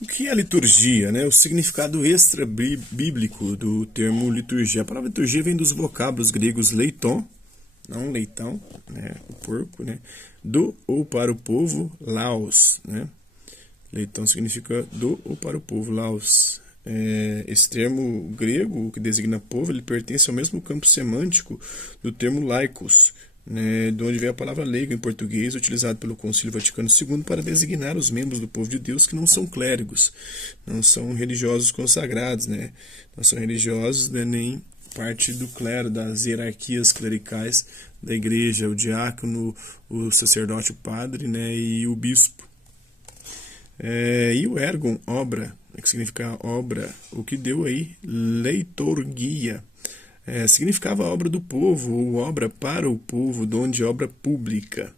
O que é liturgia, né? O significado extra-bíblico do termo liturgia. A palavra liturgia vem dos vocábulos gregos leiton, não leitão, né? O porco, né? Do ou para o povo, laos, né? Leitão significa do ou para o povo, laos. Esse termo grego, que designa povo, ele pertence ao mesmo campo semântico do termo laicos, né, de onde vem a palavra leigo em português, utilizado pelo Concílio Vaticano II para designar os membros do povo de Deus que não são clérigos, não são religiosos consagrados, né, não são religiosos, né, nem parte do clero, das hierarquias clericais da igreja, o diácono, o sacerdote, o padre, né, e o bispo. E o ergon, obra, que significa obra, o que deu aí leitorgia. Significava obra do povo, ou obra para o povo, donde obra pública.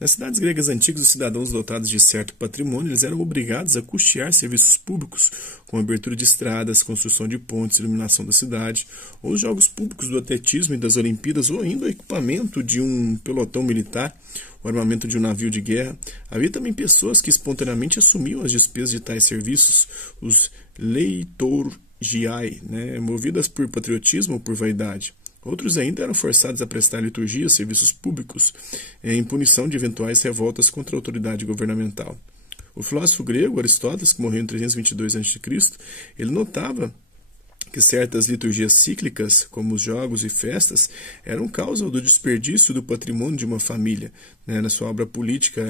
Nas cidades gregas antigas, os cidadãos dotados de certo patrimônio eles eram obrigados a custear serviços públicos, como abertura de estradas, construção de pontes, iluminação da cidade, ou os jogos públicos do atletismo e das Olimpíadas, ou ainda o equipamento de um pelotão militar, o armamento de um navio de guerra. Havia também pessoas que espontaneamente assumiam as despesas de tais serviços, os leitorgiai, né, movidas por patriotismo ou por vaidade. Outros ainda eram forçados a prestar liturgia, serviços públicos, em punição de eventuais revoltas contra a autoridade governamental. O filósofo grego Aristóteles, que morreu em 322 a.C., ele notava que certas liturgias cíclicas, como os jogos e festas, eram causa do desperdício do patrimônio de uma família. Né? Na sua obra política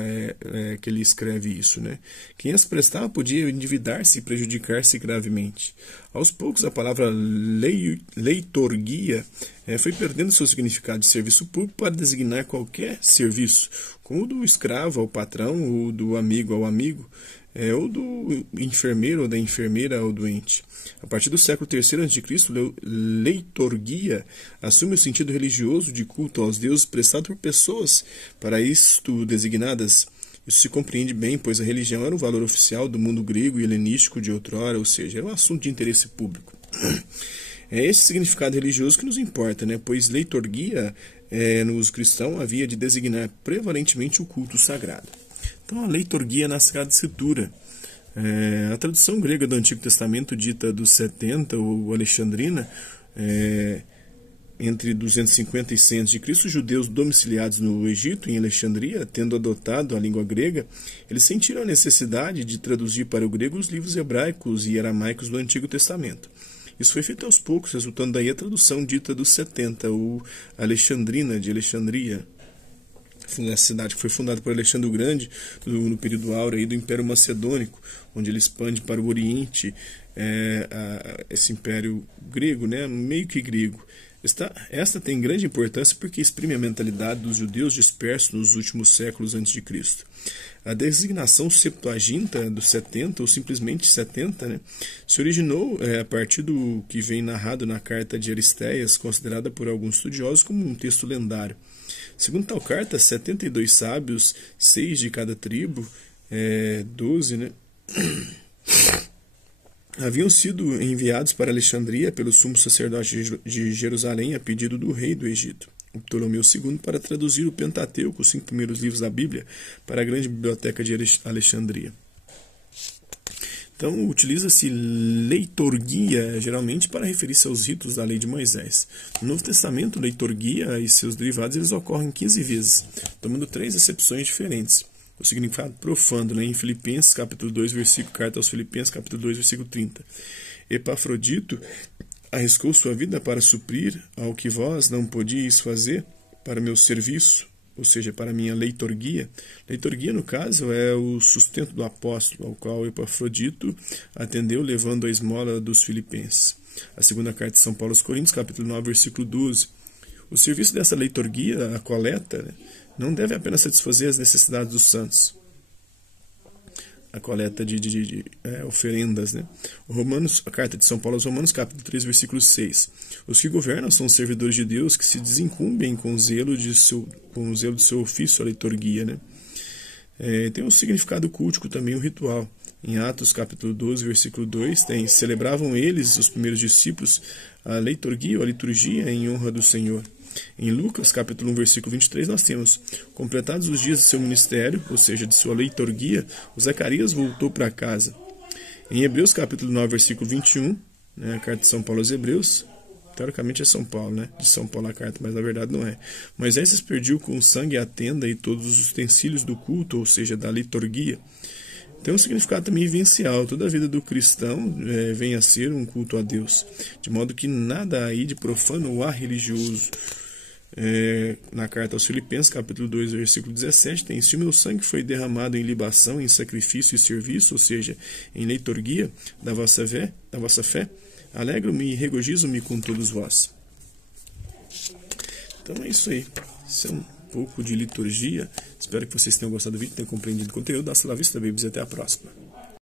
que ele escreve isso. Né? Quem as prestava podia endividar-se e prejudicar-se gravemente. Aos poucos, a palavra leitorgia foi perdendo seu significado de serviço público para designar qualquer serviço, como o do escravo ao patrão, ou do amigo ao amigo, ou do enfermeiro ou da enfermeira ao doente. A partir do século III a.C., leitorgia assume o sentido religioso de culto aos deuses prestado por pessoas para isto designadas. Isso se compreende bem, pois a religião era o valor oficial do mundo grego e helenístico de outrora, ou seja, era um assunto de interesse público. É esse significado religioso que nos importa, né? Pois leitorgia, nos cristãos, havia de designar prevalentemente o culto sagrado. Então, a leitorgia na Sagrada Escritura. A tradução grega do Antigo Testamento, dita dos 70, ou alexandrina, entre 250 e 100 a.C., os judeus domiciliados no Egito, em Alexandria, tendo adotado a língua grega, eles sentiram a necessidade de traduzir para o grego os livros hebraicos e aramaicos do Antigo Testamento. Isso foi feito aos poucos, resultando daí a tradução dita dos 70, ou alexandrina, de Alexandria. Essa cidade que foi fundada por Alexandre o Grande no período áureo do Império Macedônico, onde ele expande para o Oriente esse Império grego, né, meio que grego. Esta tem grande importância porque exprime a mentalidade dos judeus dispersos nos últimos séculos a.C. A designação Septuaginta dos 70, ou simplesmente 70, né, se originou a partir do que vem narrado na Carta de Aristéias, considerada por alguns estudiosos como um texto lendário. Segundo tal carta, 72 sábios, 6 de cada tribo, 12, né, haviam sido enviados para Alexandria pelo sumo sacerdote de Jerusalém a pedido do rei do Egito, o Ptolomeu II, para traduzir o Pentateuco, os 5 primeiros livros da Bíblia, para a grande biblioteca de Alexandria. Então, utiliza-se leitorgia, geralmente, para referir-se aos ritos da lei de Moisés. No Novo Testamento, leitorgia e seus derivados eles ocorrem 15 vezes, tomando 3 acepções diferentes. O significado profano, né, em Filipenses, capítulo 2, carta aos Filipenses, capítulo 2, versículo 30. Epafrodito arriscou sua vida para suprir ao que vós não podíeis fazer para meu serviço, ou seja, para a minha leitorgia. Leitorgia, no caso, é o sustento do apóstolo, ao qual Epafrodito atendeu, levando a esmola dos filipenses. A segunda carta de São Paulo aos Coríntios, capítulo 9, versículo 12. O serviço dessa leitorgia, a coleta, né, não deve apenas satisfazer as necessidades dos santos. A coleta de oferendas. Né? A carta de São Paulo aos Romanos, capítulo 3, versículo 6. Os que governam são os servidores de Deus que se desincumbem com o zelo de seu ofício, a liturgia. Né? Tem um significado cultico também, o ritual. Em Atos, capítulo 12, versículo 2, celebravam eles, os primeiros discípulos, a liturgia ou a liturgia em honra do Senhor. Em Lucas, capítulo 1, versículo 23, nós temos: completados os dias de seu ministério, ou seja, de sua leitorgia, o Zacarias voltou para casa. Em Hebreus capítulo 9, versículo 21, né, a carta de São Paulo aos Hebreus, teoricamente é São Paulo, né? De São Paulo a carta, mas na verdade não é. Moisés aspergiu com sangue a tenda e todos os utensílios do culto, ou seja, da liturgia. Tem um significado também vivencial. Toda a vida do cristão vem a ser um culto a Deus, de modo que nada aí de profano ou religioso. Na carta aos Filipenses, capítulo 2, versículo 17, tem: se o meu sangue foi derramado em libação, em sacrifício e serviço, ou seja, em liturgia da vossa fé, alegro-me e regozijo-me com todos vós. Então é isso aí. Isso é um pouco de liturgia. Espero que vocês tenham gostado do vídeo, tenham compreendido o conteúdo. Hasta la vista, babies, e até a próxima.